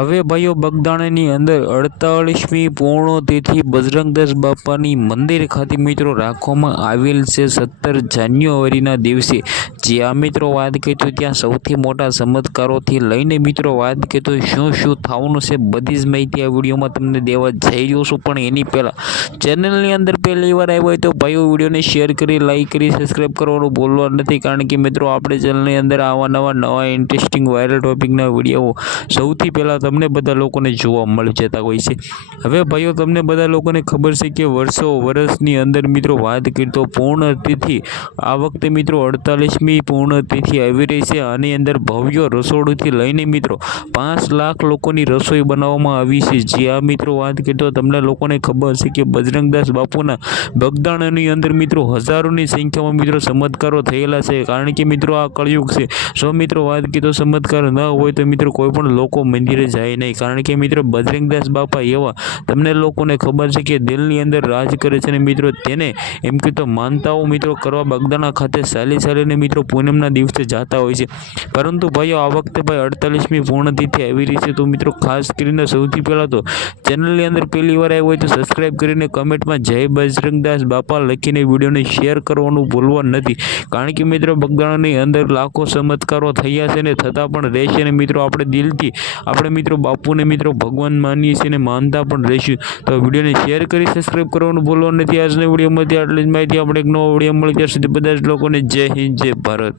હવે ભાઈઓ બગદાણાની અંદર 48મી પૂર્ણતિથિ બજરંગદાસ બાપાની મંદિર ખાતે મિત્રો રાખવામાં આવેલ છે 17 જાન્યુઆરીના દિવસે। જ્યાં મિત્રો વાત કરીએ તો ત્યાં સૌથી મોટા ચમત્કારોથી લઈને મિત્રો વાત કરીએ તો શું થવાનું છે બધી જ માહિતી આ વિડીયોમાં તમને દેવા જઈ રહ્યો છું। પણ એની પહેલાં ચેનલની અંદર પહેલી વાર આવ્યો હોય તો ભાઈઓ વિડીયોને શેર કરી, લાઇક કરી, સબસ્ક્રાઈબ કરવાનું ભૂલવા નથી, કારણ કે મિત્રો આપણે ચેનલની અંદર આવા નવા ઇન્ટરેસ્ટિંગ વાયરલ ટોપિકના વિડીયો સૌથી પહેલાં તમને બધા લોકોને જોવા મળી જતા હોય છે। હવે ભાઈઓ તમને બધા લોકોને ખબર છે કે વર્ષની અંદર મિત્રો વાત કરીએ તો પૂર્ણતિથિ આ વખતે મિત્રો 48મી પૂર્ણતિથિ આવી રહી છે। આની અંદર ભવ્ય રસોડુંથી લઈને મિત્રો 5 લાખ લોકોની રસોઈ બનાવવામાં આવી છે। જ્યાં મિત્રો વાત કરીએ તો તમને લોકોને ખબર છે કે બજરંગદાસ બાપુના બગદાણાની અંદર મિત્રો હજારોની સંખ્યામાં મિત્રો ચમત્કારો થયેલા છે, કારણ કે મિત્રો આ કળયુગ છે। જો મિત્રો વાત કરીએ તો ચમત્કાર ન હોય તો મિત્રો કોઈ પણ લોકો મંદિરે જાય નહીં, કારણ કે મિત્રો બજરંગદાસ બાપા એવા તમને લોકોને ખબર છે કે દિલની અંદર રાજ કરે છે, અને મિત્રો તેને એમ કે તો માનતાઓ મિત્રો કરવા બગદાણા ખાતે ચાલીને મિત્રો પૂનમના દિવસે જતા હોય છે। પરંતુ ભાઈઓ આ વખતે ભાઈ 48મી પૂર્ણતિથિ આવી રહી છે, તો મિત્રો ખાસ કરીને સૌથી પહેલાં તો ચેનલની અંદર પહેલી વાર આવ્યો હોય તો સબસ્ક્રાઈબ કરીને કમેન્ટમાં જય બજરંગદાસ બાપા લખીને વિડીયોને શેર કરવાનું ભૂલવા નથી, કારણ કે મિત્રો બગદાણાની અંદર લાખો ચમત્કારો થયા છે ને થતા પણ રહેશે, અને મિત્રો આપણે દિલથી આપણે મિત્રો બાપુને મિત્રો ભગવાન માનીએ છીએ અને માનતા પણ રહીશું। તો વિડીયોને શેર કરી સબસ્ક્રાઈબ કરવાનું ભૂલવા નથી। આજના વિડીયોમાંથી આટલી જ માહિતી, આપણે એક નવો વિડીયો મળી ત્યાં સુધી બધા જ લોકોને જય હિન્દ, જય ભારત।